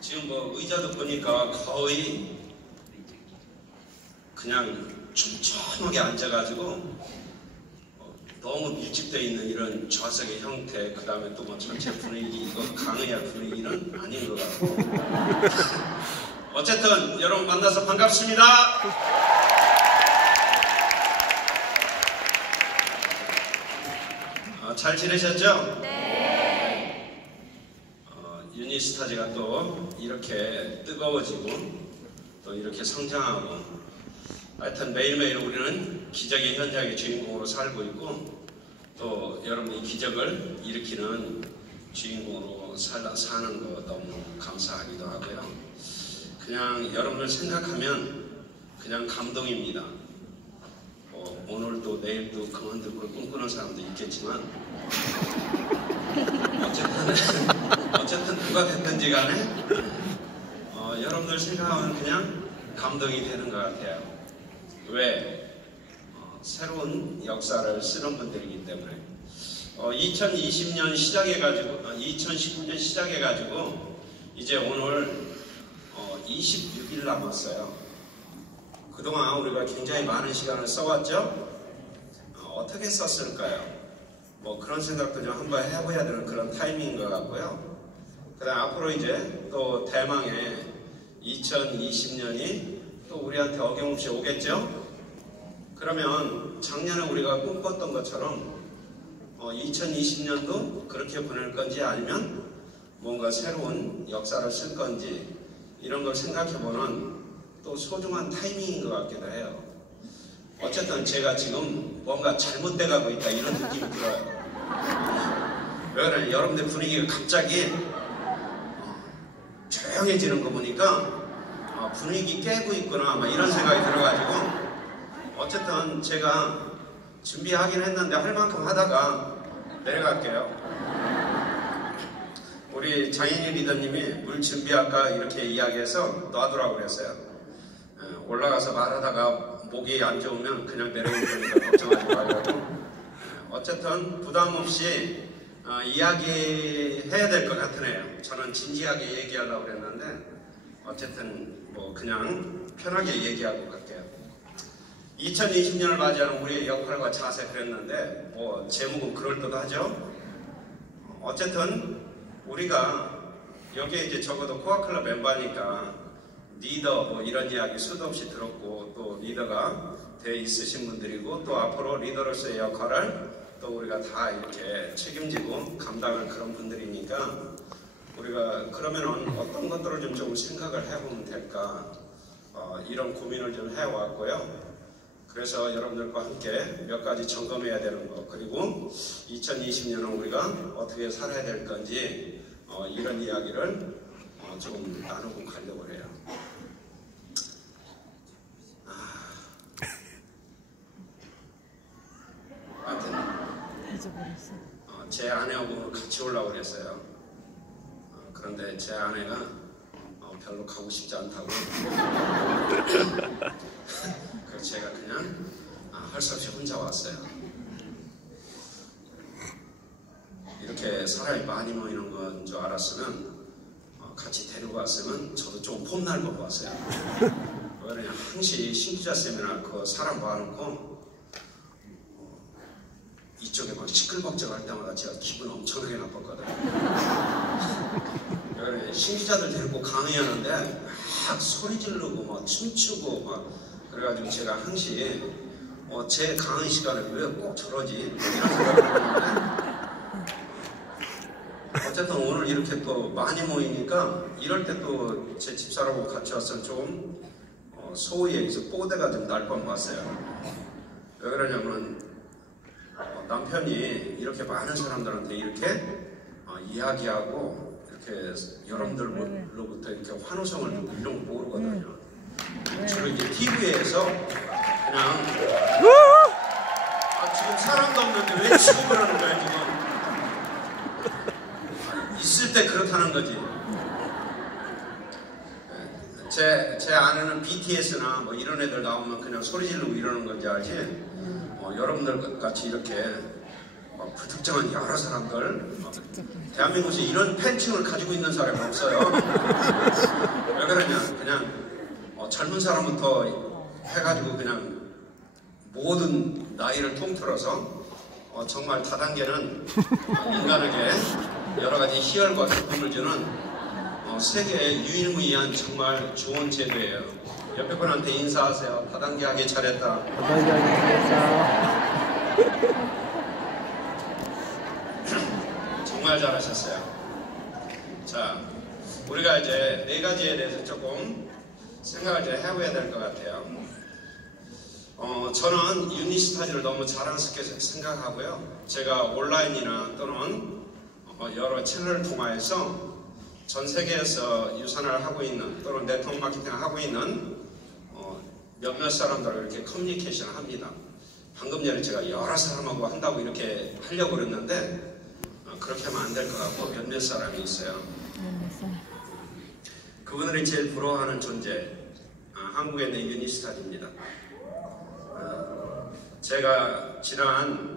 지금 뭐 의자도 보니까 거의 그냥 촘촘하게 앉아가지고 너무 밀집되어 있는 이런 좌석의 형태, 그 다음에 또 뭐 전체 분위기, 이거 강의할 분위기는 아닌 것 같고. 어쨌든 여러분 만나서 반갑습니다. 잘 지내셨죠? 네. 유니스타즈가 또 이렇게 뜨거워지고 또 이렇게 성장하고, 하여튼 매일매일 우리는 기적의 현장의 주인공으로 살고 있고, 또 여러분이 기적을 일으키는 주인공으로 사는 거 너무 감사하기도 하고요. 그냥 여러분을 생각하면 그냥 감동입니다. 오늘도 내일도 그만둘 걸 꿈꾸는 사람도 있겠지만 어쨌든 누가 됐든지 간에 여러분들 생각하면 그냥 감동이 되는 것 같아요. 왜? 새로운 역사를 쓰는 분들이기 때문에. 2020년 시작해가지고 2019년 시작해가지고 이제 오늘 26일 남았어요. 그동안 우리가 굉장히 많은 시간을 써왔죠? 어떻게 썼을까요? 뭐 그런 생각도 좀 한번 해봐야 되는 그런 타이밍인 것 같고요. 그 다음 앞으로 이제 또 대망의 2020년이 또 우리한테 어김없이 오겠죠? 그러면 작년에 우리가 꿈꿨던 것처럼 2020년도 그렇게 보낼 건지, 아니면 뭔가 새로운 역사를 쓸 건지, 이런 걸 생각해보는 또 소중한 타이밍인 것 같기도 해요. 어쨌든 제가 지금 뭔가 잘못돼 가고 있다 이런 느낌이 들어요. 왜 그래? 여러분들 분위기가 갑자기 조용해지는 거 보니까 분위기 깨고 있구나 막 이런 생각이 들어가지고, 어쨌든 제가 준비하긴 했는데 할 만큼 하다가 내려갈게요. 우리 장인희 리더님이 물 준비할까 이렇게 이야기해서 놔두라고 그랬어요. 올라가서 말하다가 목이 안 좋으면 그냥 내려올 거니까 걱정하지 말고. 어쨌든 부담 없이 이야기해야 될 것 같으네요. 저는 진지하게 얘기하려고 그랬는데 어쨌든 뭐 그냥 편하게 얘기하고 갈게요. 2020년을 맞이하는 우리의 역할과 자세 그랬는데 뭐 제목은 그럴듯하죠. 어쨌든 우리가 여기에 이제 적어도 코아클럽 멤버니까 리더 뭐 이런 이야기 수도 없이 들었고, 또 리더가 돼 있으신 분들이고, 또 앞으로 리더로서의 역할을 또 우리가 다 이렇게 책임지고 감당할 그런 분들이니까, 우리가 그러면은 어떤 것들을 좀 생각을 해보면 될까, 이런 고민을 좀 해왔고요. 그래서 여러분들과 함께 몇 가지 점검해야 되는 거, 그리고 2020년은 우리가 어떻게 살아야 될 건지 이런 이야기를 좀 나누고 가려고 해요. 하여튼 제 아내하고 같이 올라오고 그랬어요. 그런데 제 아내가 별로 가고 싶지 않다고 그래서 제가 그냥 할 수 없이 혼자 왔어요. 이렇게 사람이 많이 모이는 건 줄 알았으면 같이 데리고 왔으면 저도 좀 폼날 거 봤어요. 왜냐면 항시 신기자 세미나 그 사람 봐놓고 이쪽에 막 시끌벅적할 때마다 제가 기분 엄청나게 나빴거든요. 왜냐면 신기자들 데리고 강의하는데 막 소리 지르고 막 춤추고 막 그래가지고 제가 항시 제 강의 시간에 왜 꼭 저러지? 이런 생각을 했는데, 어쨌든 오늘 이렇게 또 많이 모이니까 이럴 때 또 제 집사람하고 같이 왔으면 좀 소위에 있어 뽀대가 좀 날 뻔 봤어요. 왜 그러냐면 남편이 이렇게 많은 사람들한테 이렇게 이야기하고 이렇게 여러분들로부터 이렇게 환호성을 듣고 이런 거 모르거든요. 주로 이제 TV에서 그냥 지금 사람도 없는데 왜 치고 그러는 거야 지금. 있을 때 그렇다는 거지. 제 아내는 BTS나 뭐 이런 애들 나오면 그냥 소리 지르고 이러는 건지 알지, 여러분들 같이 이렇게 불특정한 여러 사람들, 대한민국에서 이런 팬층을 가지고 있는 사람이 없어요. 왜 그러냐, 그냥 젊은 사람부터 해가지고 그냥 모든 나이를 통틀어서 정말 다단계는 인간에게 여러 가지 희열과 기쁨을 주는 세계의 유일무이한 정말 좋은 제도예요. 옆에 분한테 인사하세요. 다단계 하기 잘했다. 다단계 하기 잘했다. 정말 잘하셨어요. 자, 우리가 이제 4가지에 대해서 조금 생각을 좀 해봐야 될 것 같아요. 저는 유니스타즈를 너무 자랑스럽게 생각하고요. 제가 온라인이나 또는 여러 채널을 통해서 전 세계에서 유산을 하고 있는 또는 네트워크 마케팅을 하고 있는 몇몇 사람들과 이렇게 커뮤니케이션을 합니다. 방금 전에 제가 여러 사람하고 한다고 이렇게 하려고 그랬는데 그렇게 하면 안 될 것 같고 몇몇 사람이 있어요. 그분들이 제일 부러워하는 존재, 한국에 있는 유니스타즈입니다. 제가 지난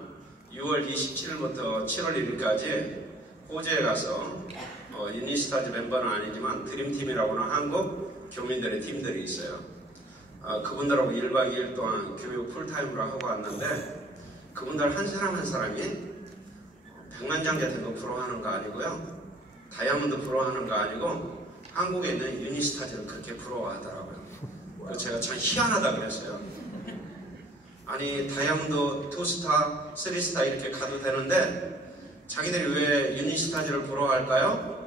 6월 27일부터 7월 1일까지 호주에 가서 유니스타즈 멤버는 아니지만 드림팀이라고 하는 한국 교민들의 팀들이 있어요. 그분들하고 1박 2일 동안 교육 풀타임으로 하고 왔는데 그분들 한 사람 한 사람이 백만장자 된 거 부러워하는 거 아니고요. 다이아몬드 부러워하는 거 아니고 한국에 있는 유니스타즈를 그렇게 부러워하더라고요. 그래서 제가 참 희한하다 그랬어요. 아니 다이아몬드 2스타, 3스타 이렇게 가도 되는데 자기들이 왜 유니스타즈를 부러워할까요?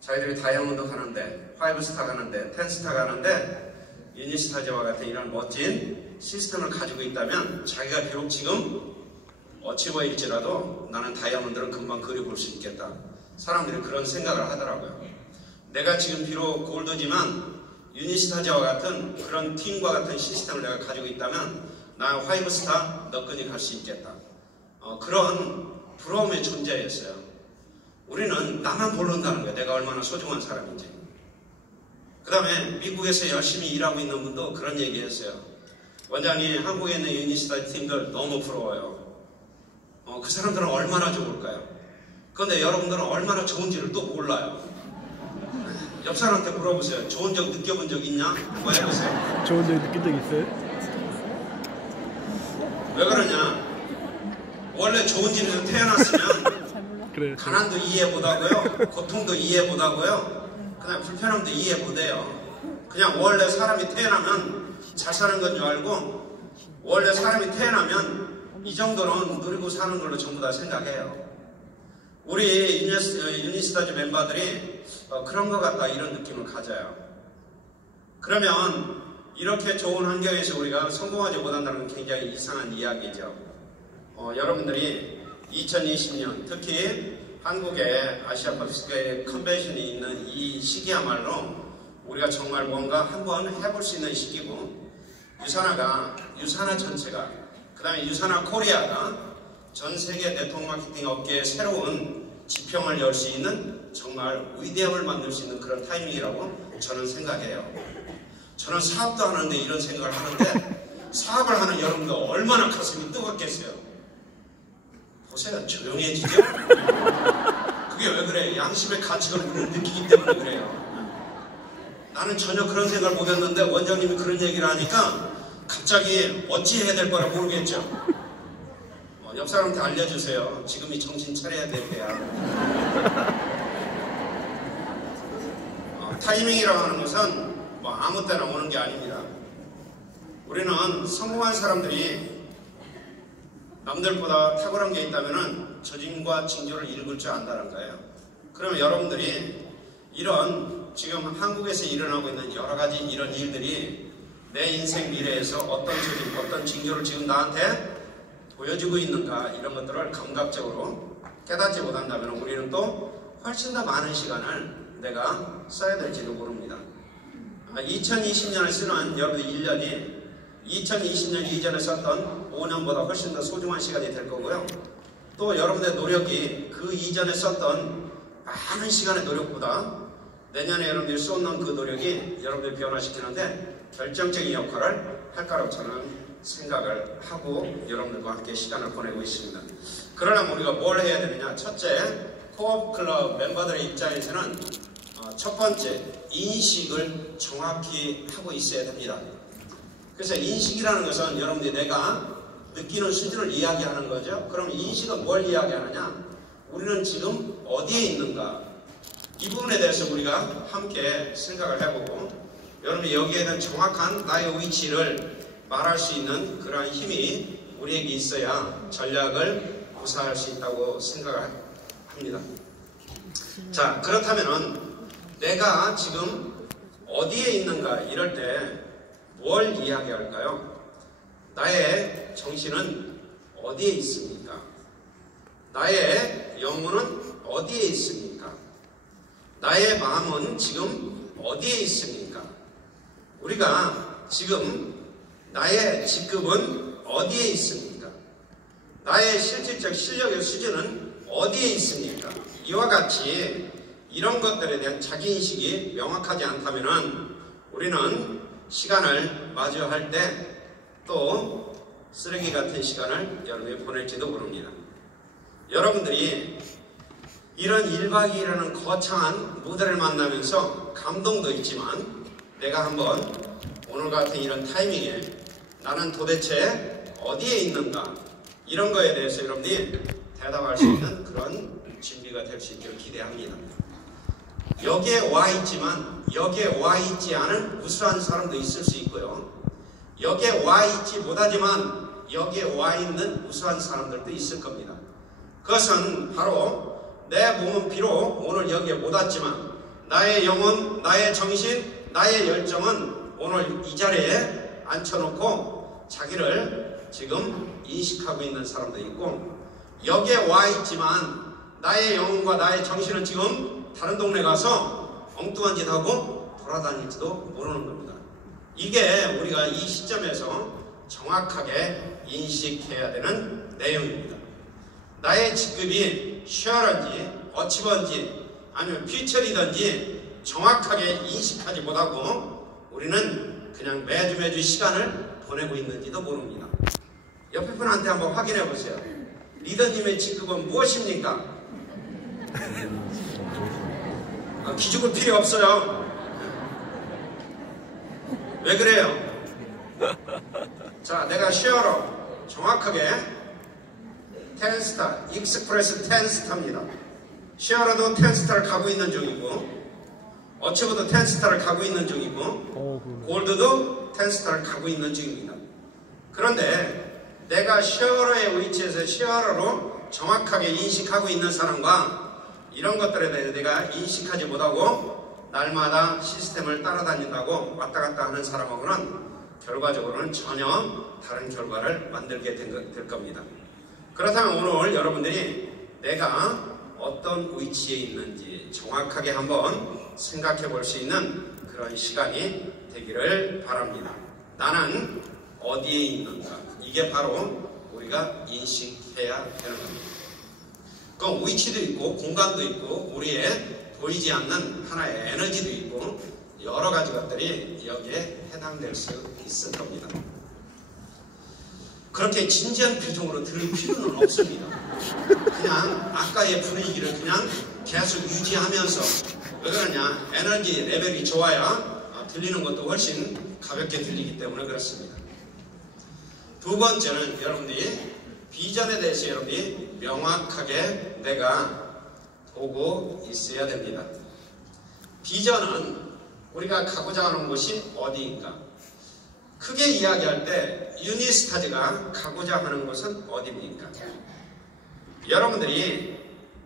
자기들이 다이아몬드 가는데 5스타 가는데 10스타 가는데 유니스타즈와 같은 이런 멋진 시스템을 가지고 있다면 자기가 비록 지금 어치버일지라도 나는 다이아몬드를 금방 그려볼 수 있겠다. 사람들이 그런 생각을 하더라고요. 내가 지금 비록 골드지만 유니스타즈와 같은 그런 팀과 같은 시스템을 내가 가지고 있다면 나 5스타 너끈히 갈 수 있겠다. 그런 부러움의 존재였어요. 우리는 나만 모른다는 거예요. 내가 얼마나 소중한 사람인지. 그 다음에 미국에서 열심히 일하고 있는 분도 그런 얘기했어요. 원장님, 한국에 있는 유니스타즈 팀들 너무 부러워요. 그 사람들은 얼마나 좋을까요? 그런데 여러분들은 얼마나 좋은지를 또 몰라요. 옆 사람한테 물어보세요. 좋은 적 느껴본 적 있냐? 뭐 해보세요. 좋은 적 느낀 적 있어요? 왜 그러냐? 원래 좋은 집에서 태어났으면 그래. 가난도 이해 못하고요. 고통도 이해 못하고요. 그냥 불편함도 이해 못해요. 그냥 원래 사람이 태어나면 잘 사는 건 줄 알고 원래 사람이 태어나면 이 정도는 누리고 사는 걸로 전부 다 생각해요. 우리 유니스타즈 멤버들이 그런 것 같다 이런 느낌을 가져요. 그러면 이렇게 좋은 환경에서 우리가 성공하지 못한다는 건 굉장히 이상한 이야기죠. 여러분들이 2020년 특히 한국의 아시아 퍼시픽 컨벤션이 있는 이 시기야말로 우리가 정말 뭔가 한번 해볼 수 있는 시기고 유산화 전체가 그 다음에 유산화 코리아가 전 세계 네트워크 마케팅 업계의 새로운 지평을 열 수 있는 정말 위대함을 만들 수 있는 그런 타이밍이라고 저는 생각해요. 저는 사업도 하는데 이런 생각을 하는데 사업을 하는 여러분들 얼마나 가슴이 뜨겁겠어요. 보세요. 조용해지죠? 그게 왜 그래? 양심의 가치를 우리는 느끼기 때문에 그래요. 나는 전혀 그런 생각을 못했는데 원장님이 그런 얘기를 하니까 갑자기 어찌해야 될 거라 모르겠죠. 옆 사람한테 알려주세요. 지금이 정신 차려야 될 때야. 타이밍이라고 하는 것은 뭐 아무 때나 오는 게 아닙니다. 우리는 성공한 사람들이 남들보다 탁월한 게 있다면 저진과 징조를 읽을 줄 안다는 거예요. 그러면 여러분들이 이런 지금 한국에서 일어나고 있는 여러 가지 이런 일들이 내 인생 미래에서 어떤 저진, 어떤 징조를 지금 나한테 보여주고 있는가 이런 것들을 감각적으로 깨닫지 못한다면 우리는 또 훨씬 더 많은 시간을 내가 써야 될지도 모릅니다. 2020년을 쓰는 여러분들 1년이 2020년 이전에 썼던 5년보다 훨씬 더 소중한 시간이 될 거고요. 또 여러분들의 노력이 그 이전에 썼던 많은 시간의 노력보다 내년에 여러분들이 쏟는 그 노력이 여러분들을 변화시키는데 결정적인 역할을 할 거라고 저는 생각을 하고 여러분들과 함께 시간을 보내고 있습니다. 그러려면 우리가 뭘 해야 되느냐? 첫째, 코업 클럽 멤버들의 입장에서는 첫 번째, 인식을 정확히 하고 있어야 됩니다. 그래서 인식이라는 것은 여러분들이 내가 느끼는 수준을 이야기하는 거죠. 그럼 인식은 뭘 이야기하느냐? 우리는 지금 어디에 있는가? 이 부분에 대해서 우리가 함께 생각을 해보고 여러분이 여기에 대한 정확한 나의 위치를 말할 수 있는 그러한 힘이 우리에게 있어야 전략을 구사할 수 있다고 생각을 합니다. 자, 그렇다면은 내가 지금 어디에 있는가 이럴 때 뭘 이야기할까요? 나의 정신은 어디에 있습니까? 나의 영혼은 어디에 있습니까? 나의 마음은 지금 어디에 있습니까? 우리가 지금 나의 직급은 어디에 있습니까? 나의 실질적 실력의 수준은 어디에 있습니까? 이와 같이 이런 것들에 대한 자기인식이 명확하지 않다면 우리는 시간을 마주할 때 또 쓰레기 같은 시간을 여러분이 보낼지도 모릅니다. 여러분들이 이런 1박 2일이라는 거창한 무대를 만나면서 감동도 있지만 내가 한번 오늘 같은 이런 타이밍에 나는 도대체 어디에 있는가 이런 거에 대해서 여러분들이 대답할 수 있는 그런 준비가 될 수 있기를 기대합니다. 여기에 와 있지만 여기에 와 있지 않은 우수한 사람도 있을 수 있고요. 여기에 와 있지 못하지만 여기에 와 있는 우수한 사람들도 있을 겁니다. 그것은 바로 내 몸은 비록 오늘 여기에 못 왔지만 나의 영혼, 나의 정신, 나의 열정은 오늘 이 자리에 앉혀놓고 자기를 지금 인식하고 있는 사람도 있고 여기에 와 있지만 나의 영혼과 나의 정신은 지금 다른 동네 가서 엉뚱한 짓 하고 돌아다닐지도 모르는 겁니다. 이게 우리가 이 시점에서 정확하게 인식해야 되는 내용입니다. 나의 직급이 쉐어런지 어치번지 아니면 퓨처리든지 정확하게 인식하지 못하고 우리는 그냥 매주 시간을 보내고 있는지도 모릅니다. 옆에 분한테 한번 확인해 보세요. 리더님의 직급은 무엇입니까? 기죽을 필요 없어요. 왜 그래요? 자, 내가 쉐어로 정확하게 10스타, 익스프레스 10스타입니다. 쉐어로도 10스타를 가고 있는 중이고 어치보도 10스타를 가고 있는 중이고 골드도 10스타를 가고 있는 중입니다. 그런데 내가 쉐어로의 위치에서 쉐어로로 정확하게 인식하고 있는 사람과 이런 것들에 대해 내가 인식하지 못하고 날마다 시스템을 따라다닌다고 왔다 갔다 하는 사람하고는 결과적으로는 전혀 다른 결과를 만들게 될 겁니다. 그렇다면 오늘 여러분들이 내가 어떤 위치에 있는지 정확하게 한번 생각해 볼 수 있는 그런 시간이 되기를 바랍니다. 나는 어디에 있는가? 이게 바로 우리가 인식해야 되는 겁니다. 그 위치도 있고 공간도 있고 우리의 보이지 않는 하나의 에너지도 있고 여러 가지 것들이 여기에 해당될 수 있을 겁니다. 그렇게 진지한 표정으로 들을 필요는 없습니다. 그냥 아까의 분위기를 그냥 계속 유지하면서 왜 그러냐? 에너지 레벨이 좋아야 들리는 것도 훨씬 가볍게 들리기 때문에 그렇습니다. 두 번째는 여러분들이 비전에 대해서 여러분이 명확하게 내가 보고 있어야 됩니다. 비전은 우리가 가고자 하는 곳이 어디인가? 크게 이야기할 때 유니스타즈가 가고자 하는 곳은 어디입니까? 여러분들이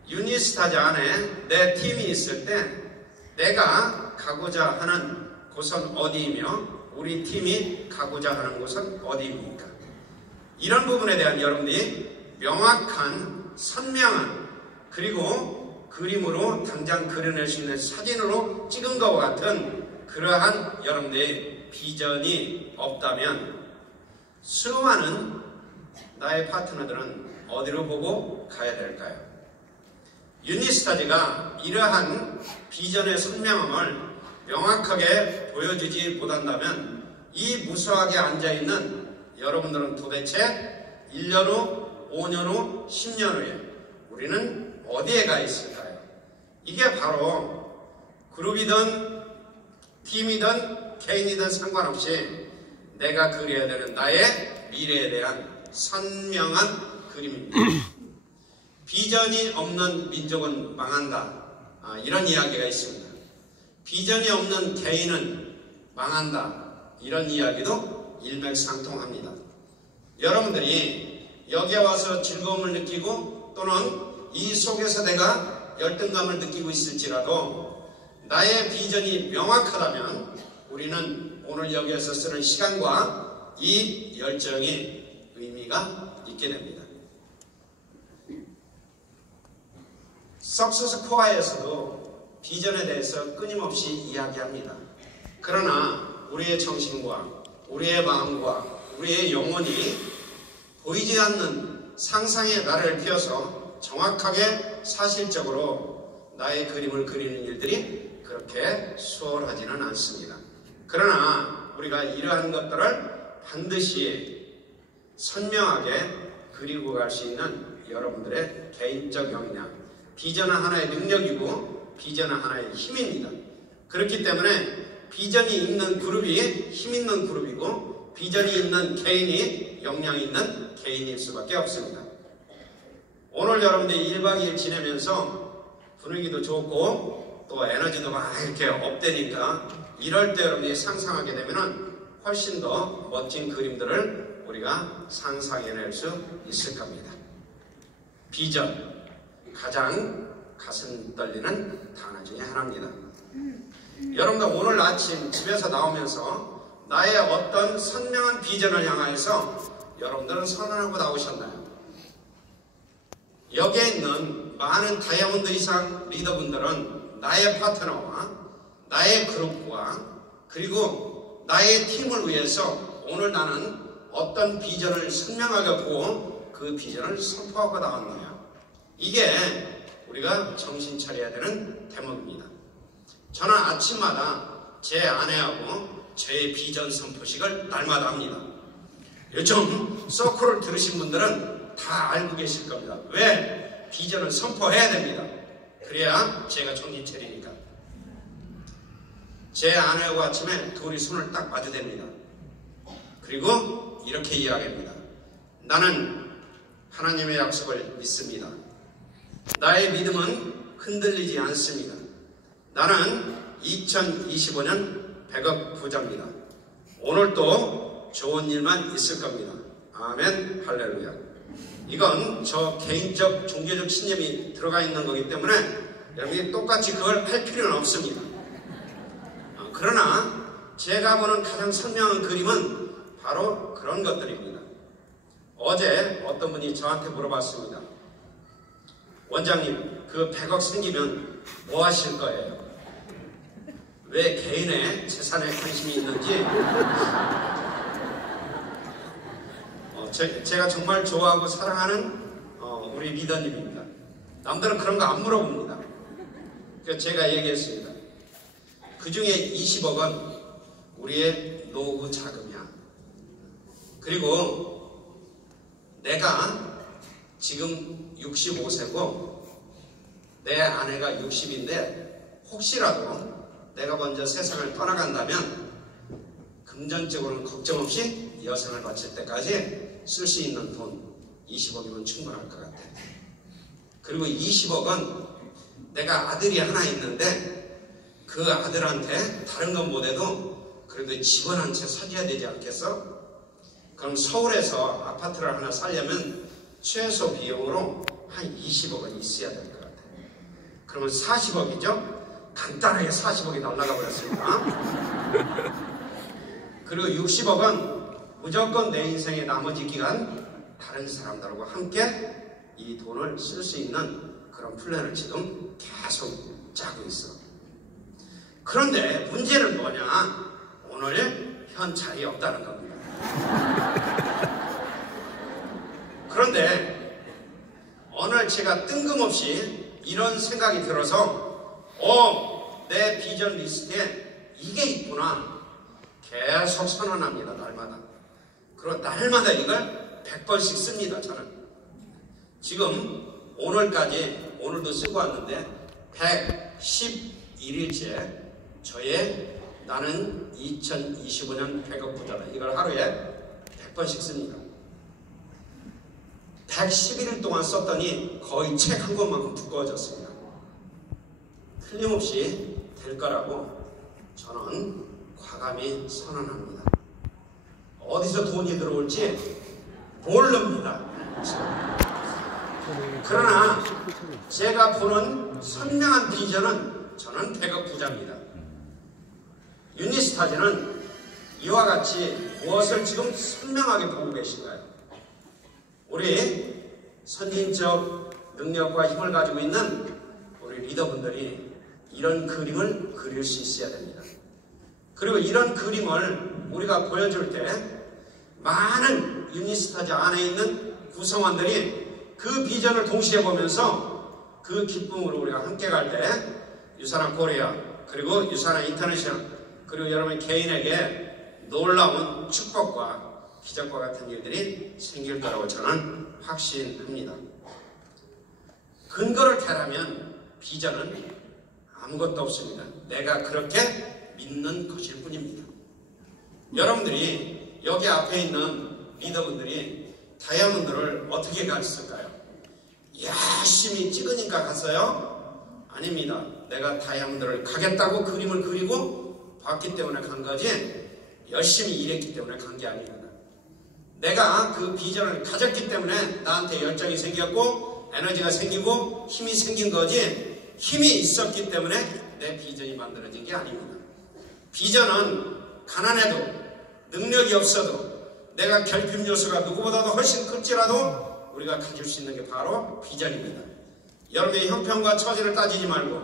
유니스타즈 안에 내 팀이 있을 때 내가 가고자 하는 곳은 어디이며 우리 팀이 가고자 하는 곳은 어디입니까? 이런 부분에 대한 여러분들이 명확한 선명한 그리고 그림으로 당장 그려낼 수 있는 사진으로 찍은 것과 같은 그러한 여러분들의 비전이 없다면 수많은 나의 파트너들은 어디로 보고 가야 될까요? 유니스타즈가 이러한 비전의 선명함을 명확하게 보여주지 못한다면 이 무수하게 앉아있는 여러분들은 도대체 1년 후, 5년 후, 10년 후에 우리는 어디에 가 있을까요? 이게 바로 그룹이든 팀이든 개인이든 상관없이 내가 그려야 되는 나의 미래에 대한 선명한 그림입니다. 비전이 없는 민족은 망한다. 이런 이야기가 있습니다. 비전이 없는 개인은 망한다. 이런 이야기도 일맥상통합니다. 여러분들이 여기에 와서 즐거움을 느끼고 또는 이 속에서 내가 열등감을 느끼고 있을지라도 나의 비전이 명확하다면 우리는 오늘 여기에서 쓰는 시간과 이 열정이 의미가 있게 됩니다. 석세스 코어에서도 비전에 대해서 끊임없이 이야기합니다. 그러나 우리의 정신과 우리의 마음과 우리의 영혼이 보이지 않는 상상의 나래를 펴서 정확하게 사실적으로 나의 그림을 그리는 일들이 그렇게 수월하지는 않습니다. 그러나 우리가 이러한 것들을 반드시 선명하게 그리고 갈 수 있는 여러분들의 개인적 역량, 비전은 하나의 능력이고 비전은 하나의 힘입니다. 그렇기 때문에 비전이 있는 그룹이 힘 있는 그룹이고 비전이 있는 개인이 역량 있는 개인일 수밖에 없습니다. 오늘 여러분들이 1박 2일 지내면서 분위기도 좋고 또 에너지도 막 이렇게 업되니까 이럴 때 여러분들이 상상하게 되면 훨씬 더 멋진 그림들을 우리가 상상해낼 수 있을 겁니다. 비전, 가장 가슴 떨리는 단어 중에 하나입니다. 여러분들 오늘 아침 집에서 나오면서 나의 어떤 선명한 비전을 향하여서 여러분들은 선언하고 나오셨나요? 여기에 있는 많은 다이아몬드 이상 리더분들은 나의 파트너와 나의 그룹과 그리고 나의 팀을 위해서 오늘 나는 어떤 비전을 선명하게 보고 그 비전을 선포하고 나왔나요? 이게 우리가 정신 차려야 되는 대목입니다. 저는 아침마다 제 아내하고 저의 비전 선포식을 날마다 합니다. 요즘 서클을 들으신 분들은 다 알고 계실 겁니다. 왜? 비전을 선포해야 됩니다. 그래야 제가 정신 차리니까. 제 아내하고 아침에 둘이 손을 딱 마주댑니다. 그리고 이렇게 이야기합니다. 나는 하나님의 약속을 믿습니다. 나의 믿음은 흔들리지 않습니다. 나는 2025년 100억 부자입니다. 오늘도 좋은 일만 있을 겁니다. 아멘, 할렐루야. 이건 저 개인적 종교적 신념이 들어가 있는 거기 때문에 여러분이 똑같이 그걸 할 필요는 없습니다. 그러나 제가 보는 가장 선명한 그림은 바로 그런 것들입니다. 어제 어떤 분이 저한테 물어봤습니다. 원장님, 그 100억 생기면 뭐 하실 거예요? 왜 개인의 재산에 관심이 있는지 제가 정말 좋아하고 사랑하는 우리 리더님입니다. 남들은 그런 거 안 물어봅니다. 그래서 제가 얘기했습니다. 그 중에 20억은 우리의 노후 자금이야. 그리고 내가 지금 65세고 내 아내가 60인데 혹시라도 내가 먼저 세상을 떠나간다면 금전적으로는 걱정 없이 여생을 마칠 때까지 쓸 수 있는 돈 20억이면 충분할 것 같아. 그리고 20억은 내가 아들이 하나 있는데 그 아들한테 다른 건 못해도 그래도 집 한 채 사줘야 되지 않겠어? 그럼 서울에서 아파트를 하나 살려면 최소 비용으로 한 20억은 있어야 될 것 같아. 그러면 40억이죠? 간단하게 40억이 날라가 버렸습니다. 그리고 60억은 무조건 내 인생의 나머지 기간 다른 사람들하고 함께 이 돈을 쓸 수 있는 그런 플랜을 지금 계속 짜고 있어. 그런데 문제는 뭐냐? 오늘 현찰이 없다는 겁니다. 그런데 오늘 제가 뜬금없이 이런 생각이 들어서 내 비전 리스트에 이게 있구나 계속 선언합니다. 날마다. 그리고 날마다 이걸 100번씩 씁니다. 저는 지금 오늘까지 오늘도 쓰고 왔는데 111일째 저의 나는 2025년 100억 부자다 이걸 하루에 100번씩 씁니다. 111일 동안 썼더니 거의 책 한 권만큼 두꺼워졌습니다. 틀림없이 될 거라고 저는 과감히 선언합니다. 어디서 돈이 들어올지 모릅니다. 그러나 제가 보는 선명한 비전은 저는 100억 부자입니다. 유니스타즈는 이와 같이 무엇을 지금 선명하게 보고 계신가요? 우리 선진적 능력과 힘을 가지고 있는 우리 리더분들이 이런 그림을 그릴 수 있어야 됩니다. 그리고 이런 그림을 우리가 보여줄 때 많은 유니스타즈 안에 있는 구성원들이 그 비전을 동시에 보면서 그 기쁨으로 우리가 함께 갈 때 유산한 코리아 그리고 유산한 인터내셔널 그리고 여러분 개인에게 놀라운 축복과 기적과 같은 일들이 생길 거라고 저는 확신합니다. 근거를 대라면 비전은 아무것도 없습니다. 내가 그렇게 믿는 것일 뿐입니다. 여러분들이 여기 앞에 있는 리더분들이 다이아몬드를 어떻게 갔을까요? 열심히 찍으니까 갔어요? 아닙니다. 내가 다이아몬드를 가겠다고 그림을 그리고 봤기 때문에 간 거지 열심히 일했기 때문에 간 게 아닙니다. 내가 그 비전을 가졌기 때문에 나한테 열정이 생겼고 에너지가 생기고 힘이 생긴 거지 힘이 있었기 때문에 내 비전이 만들어진 게 아닙니다. 비전은 가난해도 능력이 없어도 내가 결핍 요소가 누구보다도 훨씬 클지라도 우리가 가질 수 있는 게 바로 비전입니다. 여러분의 형편과 처지를 따지지 말고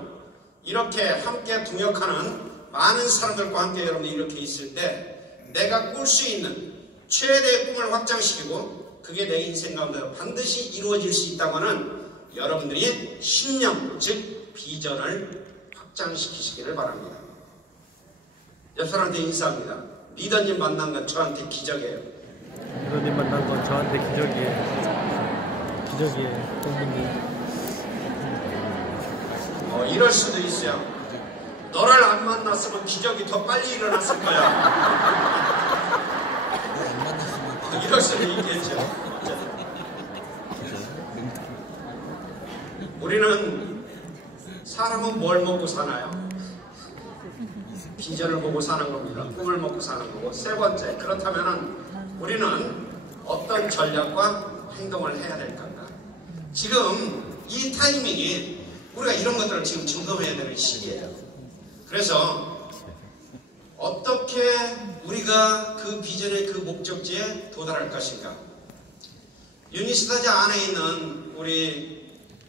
이렇게 함께 동역하는 많은 사람들과 함께 여러분이 이렇게 있을 때 내가 꿀 수 있는 최대의 꿈을 확장시키고 그게 내 인생 가운데 반드시 이루어질 수 있다고는 여러분들이 신념, 즉 비전을 확장시키시기를 바랍니다. 옆 사람한테 인사합니다. 리더님 만난 건 저한테 기적이에요. 리더님 만난 건 저한테 기적이에요. 기적이에요. 동문이. 이럴 수도 있어요. 너를 안 만났으면 기적이 더 빨리 일어났을 거야. 이럴 수도 있겠죠. 우리는 사람은 뭘 먹고 사나요? 비전을 보고 사는 겁니다. 꿈을 먹고 사는 거고. 세 번째, 그렇다면 우리는 어떤 전략과 행동을 해야 될 건가? 지금 이 타이밍이 우리가 이런 것들을 지금 점검해야 되는 시기예요. 그래서 어떻게 우리가 그 비전의 그 목적지에 도달할 것인가? 유니스타즈 안에 있는 우리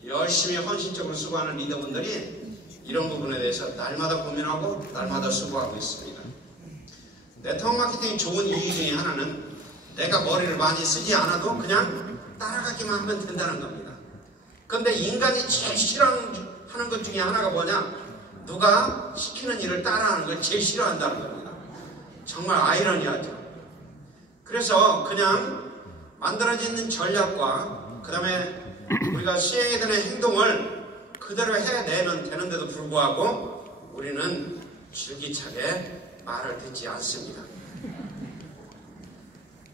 열심히 헌신적으로 수고하는 리더분들이 이런 부분에 대해서 날마다 고민하고 날마다 수고하고 있습니다. 네트워크 마케팅이 좋은 이유 중에 하나는 내가 머리를 많이 쓰지 않아도 그냥 따라가기만 하면 된다는 겁니다. 그런데 인간이 제일 싫어하는 것 중에 하나가 뭐냐? 누가 시키는 일을 따라하는 걸 제일 싫어한다는 겁니다. 정말 아이러니하죠. 그래서 그냥 만들어져 있는 전략과 그 다음에 우리가 수행해야 되는 행동을 그대로 해내면 되는데도 불구하고 우리는 줄기차게 말을 듣지 않습니다.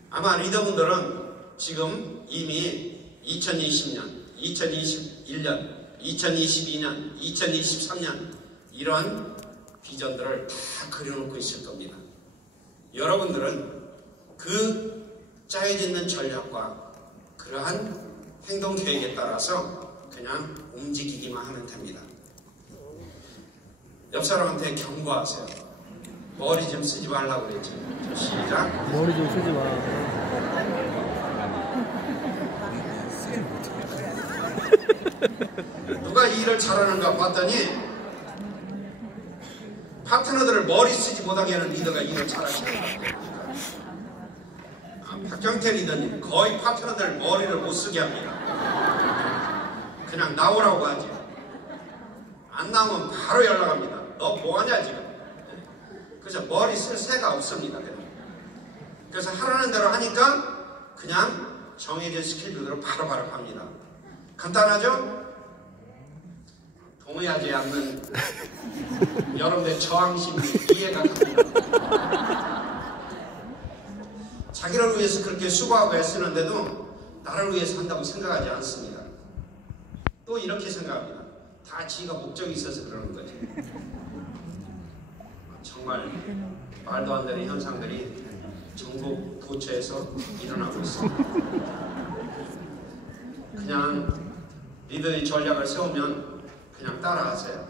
아마 리더분들은 지금 이미 2020년, 2021년, 2022년, 2023년 이런 비전들을 다 그려놓고 있을 겁니다. 여러분들은 그 짜여져 있는 전략과 그러한 행동 계획에 따라서 그냥 움직이기만 하면 됩니다. 옆 사람한테 경고하세요. 머리 좀 쓰지 말라고 그랬죠. 시작. 머리 좀 쓰지 마. 누가 이 일을 잘하는가 봤더니 파트너들을 머리 쓰지 못하게 하는 리더가 일을 잘하시는 거예요. 박경태 리더님 거의 파트너들 머리를 못 쓰게 합니다. 그냥 나오라고 하지. 안 나오면 바로 연락합니다. 너 뭐하냐 지금. 그래서 머리 쓸 새가 없습니다. 그래서 하라는 대로 하니까 그냥 정해진 스케줄대로 바로바로 합니다. 간단하죠? 동의하지 않는 여러분의 저항심이 이해가 갑니다. 자기를 위해서 그렇게 수고하고 애쓰는데도 나를 위해서 한다고 생각하지 않습니다. 또 이렇게 생각합니다. 다 지가 목적이 있어서 그러는 거지. 정말 말도 안 되는 현상들이 전국 도처에서 일어나고 있습니다. 그냥 니들이 전략을 세우면 그냥 따라하세요.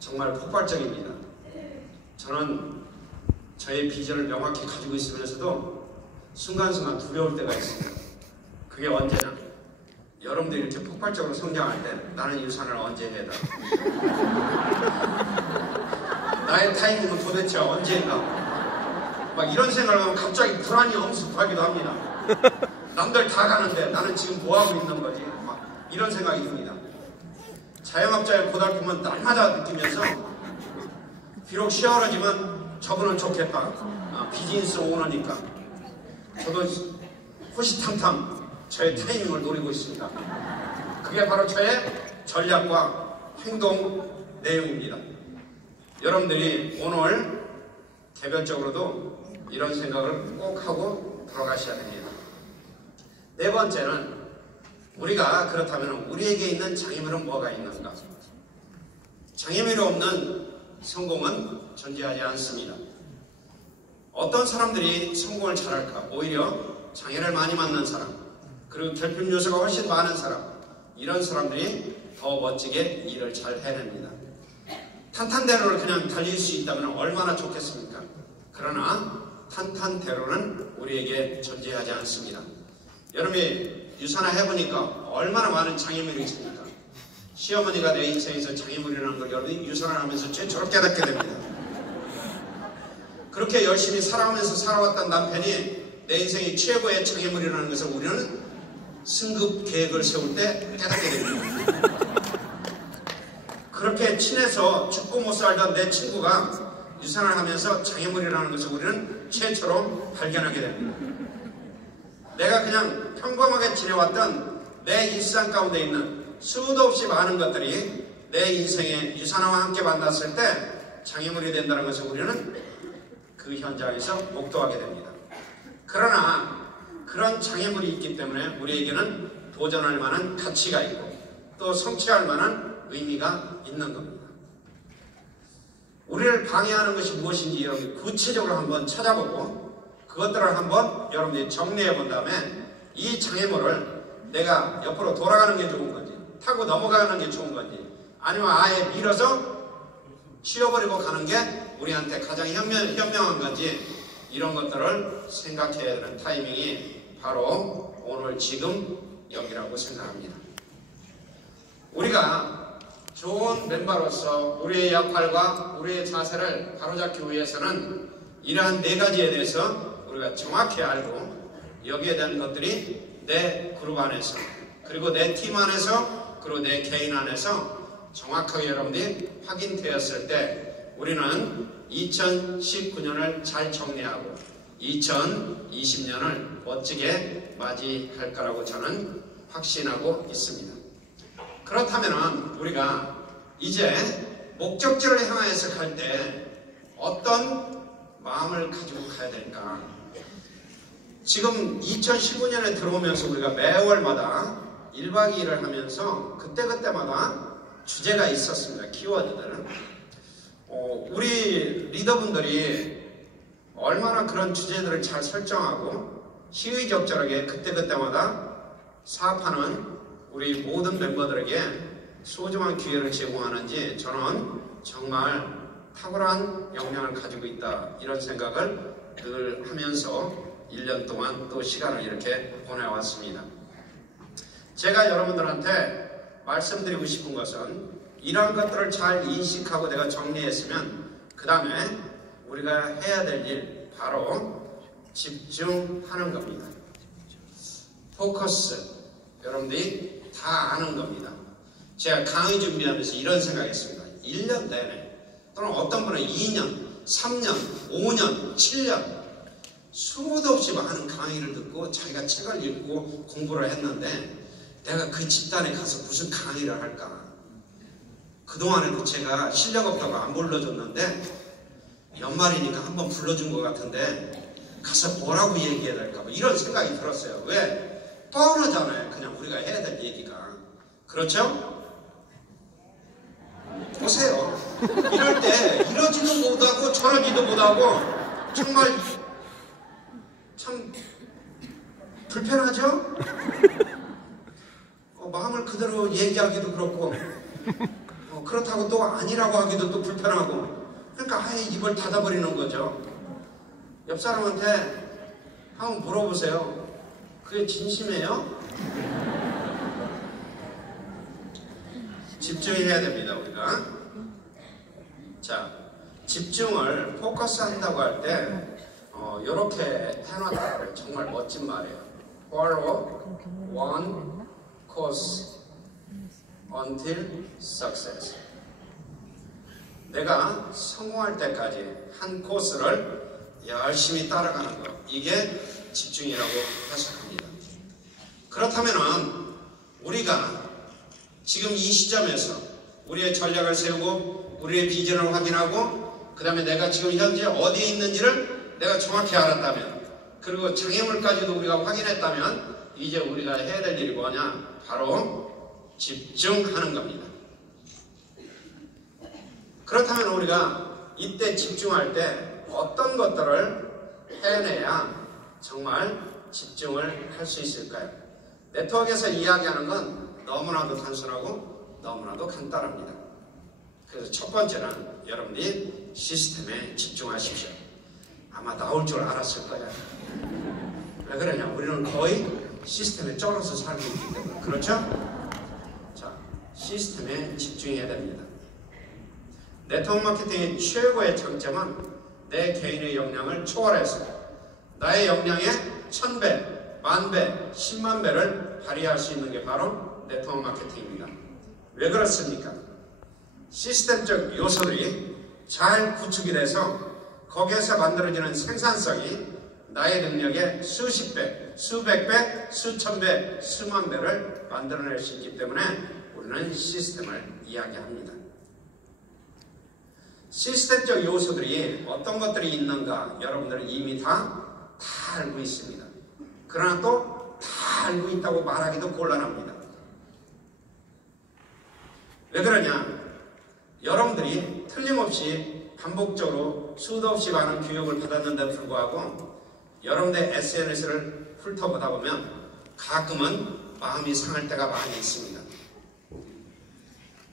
정말 폭발적입니다. 저는 저의 비전을 명확히 가지고 있으면서도 순간순간 두려울 때가 있습니다. 그게 언제나 여러분들이 이렇게 폭발적으로 성장할 때 나는 유산을 언제 해다. 나의 타이밍은 도대체 언제인가. 막 이런 생각을 하면 갑자기 불안이 엄습하기도 합니다. 남들 다 가는데 나는 지금 뭐하고 있는 거지? 막 이런 생각이 듭니다. 자영업자의 고달픔은 날마다 느끼면서 비록 시원하지만 저분은 좋겠다. 비즈니스 오너니까 저도 호시탐탐 저의 타이밍을 노리고 있습니다. 그게 바로 저의 전략과 행동 내용입니다. 여러분들이 오늘 개별적으로도 이런 생각을 꼭 하고 돌아가셔야 됩니다. 네 번째는 우리가 그렇다면 우리에게 있는 장애물은 뭐가 있는가? 장애물이 없는 성공은 존재하지 않습니다. 어떤 사람들이 성공을 잘할까? 오히려 장애를 많이 만난 사람, 그리고 결핍 요소가 훨씬 많은 사람, 이런 사람들이 더 멋지게 일을 잘 해냅니다. 탄탄대로를 그냥 달릴 수 있다면 얼마나 좋겠습니까? 그러나 탄탄대로는 우리에게 존재하지 않습니다. 여러분이 유산을 해보니까 얼마나 많은 장애물이 있습니까? 시어머니가 내 인생에서 장애물이라는 걸 여러분이 유산을 하면서 최초로 깨닫게 됩니다. 그렇게 열심히 살아가면서 살아왔던 남편이 내 인생의 최고의 장애물이라는 것을 우리는 승급 계획을 세울 때 깨닫게 됩니다. 그렇게 친해서 죽고 못 살던 내 친구가 유산을 하면서 장애물이라는 것을 우리는 최초로 발견하게 됩니다. 내가 그냥 평범하게 지내왔던 내 일상 가운데 있는 수도 없이 많은 것들이 내 인생의 유산화와 함께 만났을 때 장애물이 된다는 것을 우리는 그 현장에서 목도하게 됩니다. 그러나 그런 장애물이 있기 때문에 우리에게는 도전할 만한 가치가 있고 또 성취할 만한 의미가 있는 겁니다. 우리를 방해하는 것이 무엇인지 여러분이 구체적으로 한번 찾아보고 그것들을 한번 여러분들이 정리해 본 다음에 이 장애물을 내가 옆으로 돌아가는 게 좋은 건지 타고 넘어가는 게 좋은 건지 아니면 아예 밀어서 치워버리고 가는 게 우리한테 가장 현명한 건지 이런 것들을 생각해야 되는 타이밍이 바로 오늘 지금 여기라고 생각합니다. 우리가 좋은 멤버로서 우리의 역할과 우리의 자세를 바로잡기 위해서는 이러한 네 가지에 대해서 우리가 정확히 알고 여기에 대한 것들이 내 그룹 안에서 그리고 내 팀 안에서 그리고 내 개인 안에서 정확하게 여러분들이 확인되었을 때 우리는 2019년을 잘 정리하고 2020년을 멋지게 맞이할 거라고 저는 확신하고 있습니다. 그렇다면 우리가 이제 목적지를 향해서 갈 때 어떤 마음을 가지고 가야 될까? 지금 2019년에 들어오면서 우리가 매월마다 1박 2일을 하면서 그때그때마다 주제가 있었습니다. 키워드들은. 우리 리더분들이 얼마나 그런 주제들을 잘 설정하고 시의적절하게 그때그때마다 사업하는 우리 모든 멤버들에게 소중한 기회를 제공하는지 저는 정말 탁월한 역량을 가지고 있다 이런 생각을 늘 하면서 1년 동안 또 시간을 이렇게 보내왔습니다. 제가 여러분들한테 말씀드리고 싶은 것은 이러한 것들을 잘 인식하고 내가 정리했으면 그 다음에 우리가 해야 될 일 바로 집중하는 겁니다. 포커스 여러분들이 다 아는 겁니다. 제가 강의 준비하면서 이런 생각했습니다. 1년 내내 또는 어떤 분은 2년 3년, 5년, 7년 수도 없이 많은 강의를 듣고 자기가 책을 읽고 공부를 했는데 내가 그 집단에 가서 무슨 강의를 할까? 그동안에도 제가 실력 없다고 안 불러줬는데 연말이니까 한번 불러준 것 같은데 가서 뭐라고 얘기해야 될까? 이런 생각이 들었어요. 왜? 뻔하잖아요. 그냥 우리가 해야 될 얘기가. 그렇죠? 보세요. 이럴 때 이러지도 못하고 저러지도 못하고 정말 참 불편하죠? 마음을 그대로 얘기하기도 그렇고 그렇다고 또 아니라고 하기도 또 불편하고 그러니까 아예 입을 닫아버리는 거죠. 옆 사람한테 한번 물어보세요. 그게 진심이에요? 집중해야 됩니다, 우리가. 자, 집중을 포커스 한다고 할 때 이렇게 해놨다고요. 정말 멋진 말이에요. Follow one course until success. 내가 성공할 때까지 한 코스를 열심히 따라가는 것. 이게 집중이라고 하셨습니다. 그렇다면 우리가 지금 이 시점에서 우리의 전략을 세우고 우리의 비전을 확인하고 그 다음에 내가 지금 현재 어디에 있는지를 내가 정확히 알았다면 그리고 장애물까지도 우리가 확인했다면 이제 우리가 해야 될 일이 뭐냐? 바로 집중하는 겁니다. 그렇다면 우리가 이때 집중할 때 어떤 것들을 해내야 정말 집중을 할 수 있을까요? 네트워크에서 이야기하는 건 너무나도 단순하고 너무나도 간단합니다. 그래서 첫 번째는 여러분들이 시스템에 집중하십시오. 아마 나올 줄 알았을 거야. 왜 그러냐? 우리는 거의 시스템에 쩔어서 살고 있기 때문에. 그렇죠? 자, 시스템에 집중해야 됩니다. 네트워크 마케팅의 최고의 장점은 내 개인의 역량을 초월해서 나의 역량의 1000배, 10,000배, 10만 배를 발휘할 수 있는 게 바로 네트워크 마케팅입니다. 왜 그렇습니까? 시스템적 요소들이 잘 구축이 돼서 거기에서 만들어지는 생산성이 나의 능력의 수십 배, 수백 배, 수천 배, 수만 배를 만들어낼 수 있기 때문에 우리는 시스템을 이야기합니다. 시스템적 요소들이 어떤 것들이 있는가 여러분들은 이미 다 알고 있습니다. 그러나 또 다 알고 있다고 말하기도 곤란합니다. 왜 그러냐? 여러분들이 틀림없이 반복적으로 수도 없이 많은 교육을 받았는데 불구하고 여러분들의 SNS를 훑어보다 보면 가끔은 마음이 상할 때가 많이 있습니다.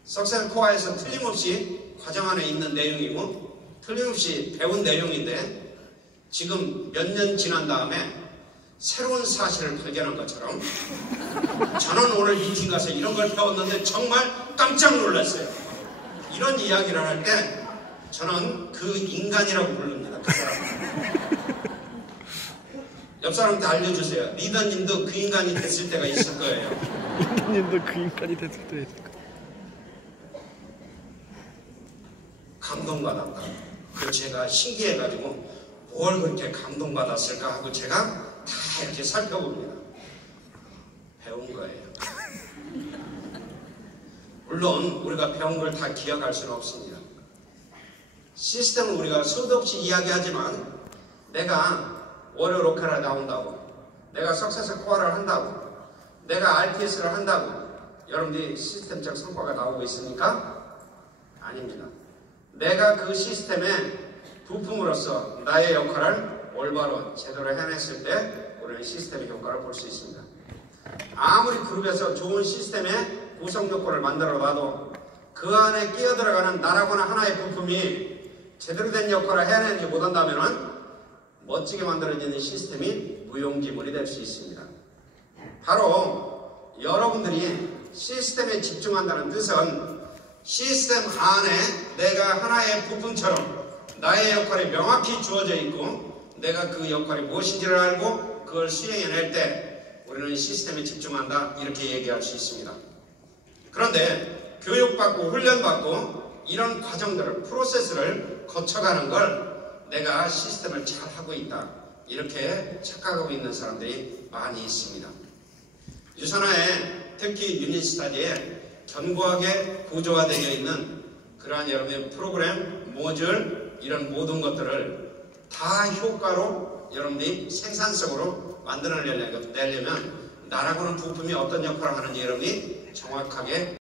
석센 코어에서 틀림없이 과정 안에 있는 내용이고 틀림없이 배운 내용인데 지금 몇 년 지난 다음에 새로운 사실을 발견한 것처럼 저는 오늘 미팅 가서 이런 걸 배웠는데 정말 깜짝 놀랐어요. 이런 이야기를 할 때 저는 그 인간이라고 부릅니다. 그 사람. 옆 사람한테 알려주세요. 리더님도 그 인간이 됐을 때가 있을 거예요. 리더님도 그 인간이 됐을 때 있을 거예요. 감동받았다. 그 제가 신기해가지고 뭘 그렇게 감동받았을까 하고 제가 다 이렇게 살펴봅니다. 배운 거예요. 물론 우리가 배운 걸 다 기억할 수는 없습니다. 시스템을 우리가 수도 없이 이야기하지만 내가 월요 로컬에 나온다고 내가 석세스 코어를 한다고 내가 RTS를 한다고 여러분들이 시스템적 성과가 나오고 있습니까? 아닙니다. 내가 그 시스템의 부품으로서 나의 역할을 올바로 제대로 해냈을 때 우리는 시스템의 효과를 볼 수 있습니다. 아무리 그룹에서 좋은 시스템의 구성 요건을 만들어 놔도 그 안에 끼어들어가는 나라거나 하나의 부품이 제대로 된 역할을 해내지 못한다면 멋지게 만들어지는 시스템이 무용지물이 될 수 있습니다. 바로 여러분들이 시스템에 집중한다는 뜻은 시스템 안에 내가 하나의 부품처럼 나의 역할이 명확히 주어져 있고 내가 그 역할이 무엇인지를 알고 그걸 수행해낼 때 우리는 시스템에 집중한다 이렇게 얘기할 수 있습니다. 그런데 교육받고 훈련받고 이런 과정들을, 프로세스를 거쳐가는 걸 내가 시스템을 잘 하고 있다, 이렇게 착각하고 있는 사람들이 많이 있습니다. 유선화에, 특히 유닛 스터디에 견고하게 구조화되어 있는 그러한 여러분의 프로그램, 모듈, 이런 모든 것들을 다 효과로 여러분들이 생산성으로 만들어내려면 나라고는 부품이 어떤 역할을 하는지 여러분이 정확하게